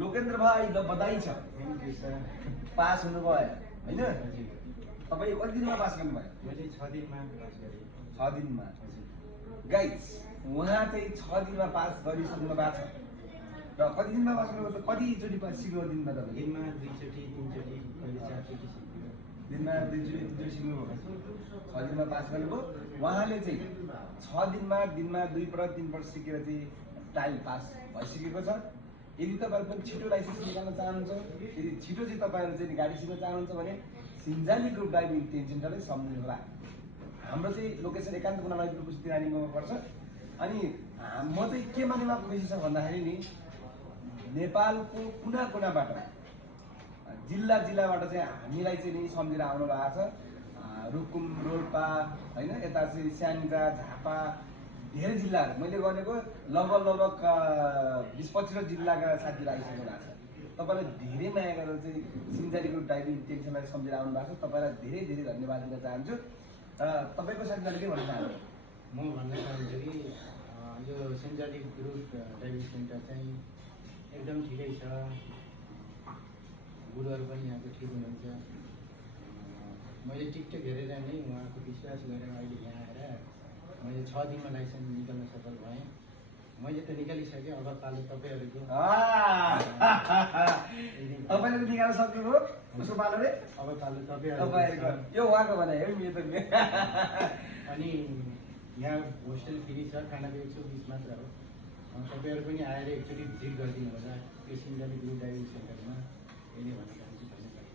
लोकेन्द्र भाइ ल बधाई छ, पास हुनुभयो होइन? तपाईँ कति दिनमा पास गर्नुभयो? मैले 6 दिनमा पास गरेँ। 6 दिनमा। गाइज उहाँ चाहिँ 6 दिनमा पास गरिसक्नु भएको छ र कति दिनमा पास गर्नुभयो? कतिचोटि सिक्नु दिनमा तपाईँ? दिनमा 2 चोटि 3 चोटि कहिले 4 चोटि सिक्यो। दिनमा 2 चोटि 3 चोटि सिक्नुभयो। 6 दिनमा पास गर्नुभयो। उहाँले चाहिँ 6 दिनमा 2 पल्ट 3 पल्ट सिकेर चाहिँ टाइम पास भइसकेको छ। यदि तपाईँहरू पनि छिटो लाइसेन्स निकाल्न चाहनुहुन्छ, यदि छिटो चाहिँ तपाईँहरू चाहिँ गाडी सिक्न चाहनुहुन्छ भने सिन्जाली ग्रुप ड्राइभिङ ट्रेनिङ सेन्टरलाई सम्झिनु होला। हाम्रो चाहिँ लोकेसन एकान्त कुनालाई कुस्ती रानीमा पर्छ। अनि म चाहिँ के मानेमा खुसी छ भन्दाखेरि नि नेपालको कुना कुनाबाट जिल्लाबाट चाहिँ हामीलाई चाहिँ नि सम्झेर आउनु भएको छ। रुकुम, रोल्पा होइन, यता चाहिँ स्याङ्जा, झापा धेरै जिल्लाहरू मैले गरेको लगभग 20-25 जिल्लाका साथीहरू आइसक्नु भएको छ। तपाईँलाई धेरै माया गरेर चाहिँ सिन्जाली ग्रुप ड्राइभिङ टेन्सनलाई सम्झेर आउनु भएको छ। तपाईँलाई धेरै धेरै धन्यवाद दिन चाहन्छु। तपाईँको साथीहरूले के भन्न चाहन्छु? म भन्न चाहन्छु कि यो सिन्जाली ग्रुप ड्राइभिङ सेन्टर चाहिँ एकदम ठिकै छ। गुरुहरू पनि यहाँको ठिक हुनुहुन्छ। मैले टिकटक हेरेर नै उहाँको विश्वास गरेर अहिले यहाँ आएर मैले 6 दिनमा लाइसेन्स निकाल्न सफल भएँ। मैले त निकालिसकेँ, अब पालो तपाईँहरूको। तपाईँले त निकाल्न सक्नुभयो, उसको पालो रे? अब पालो तपाईँहरूको। यो उहाँको भनाइ हो मेरो त। अनि यहाँ होस्टेल फ्री छ, खानाको 120 मात्र हो। तपाईँहरू पनि आएर एकचोटि भिजिट गरिदिनु होला यो सिन्जाली ग्रुप ड्राइभिङ सेन्टरमा। यही भन्न चाहन्छु। धन्यवाद।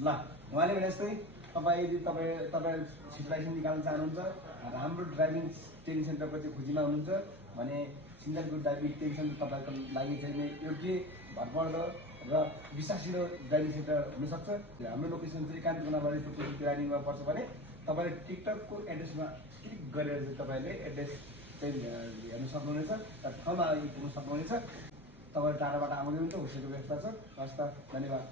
ल, उहाँले भने जस्तै यदि तपाईँ छिटो लाइसेन्स निकाल्न चाहनुहुन्छ, राम्रो ड्राइभिङ ट्रेनिङ सेन्टरको चाहिँ खोजीमा हुनुहुन्छ भने Sinjali group driving training centre तपाईँको लागि चाहिँ योग्य, भरपर्दो र विश्वासिलो ड्राइभिङ सेन्टर हुनसक्छ। हाम्रो लोकेसन चाहिँ एकान्त कुनाबारी रानीमा पर्छ भने तपाईँले टिकटकको एड्रेसमा क्लिक गरेर चाहिँ तपाईँले एड्रेस चाहिँ हेर्न सक्नुहुनेछ र ठाउँमा आइपुग्न सक्नुहुनेछ। तपाईँ टाढाबाट आउँदै हुन्छ, होस्टेलको व्यवस्था छ। हस् त, धन्यवाद।